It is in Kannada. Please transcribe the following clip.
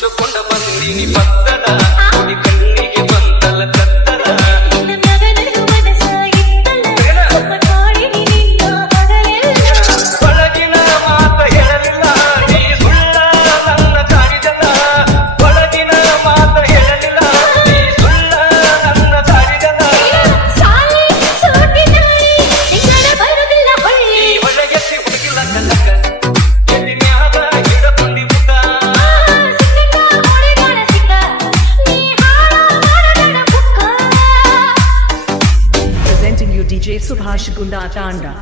ಉಟ್ಟುಕೊಂಡ ಬಂದಿನಿ ಪತ್ತದ ನೋಡಿ ಕಣ್ಣಿಗೆ ಬಂತಲ್ಲ ಕತ್ತದ ಒಳಗಿನ ಮಾತ ಹೇಳಲಿಲ್ಲ ನೀ ಸುಳ್ಳ ನನ್ನ ಸಾರಿದಲ್ಲ ಒಳಗಿನ ಮಾತ ಹೇಳಲಿಲ್ಲ ನೀ ಸುಳ್ಳ ನನ್ನ ಸಾರಿದಲ್ಲ ಈ ಒಳಗೆತ್ತಿ ಹುಡುಗಿಲ್ಲ ಕಲ್ಲಕ್ಕ ಎಲ್ಲಿ ಮ್ಯಾಗ ಹಿಡಕೊಂಡಿ ಬುಕ್ಕ Presenting you DJ Subhash Gunda Tanda.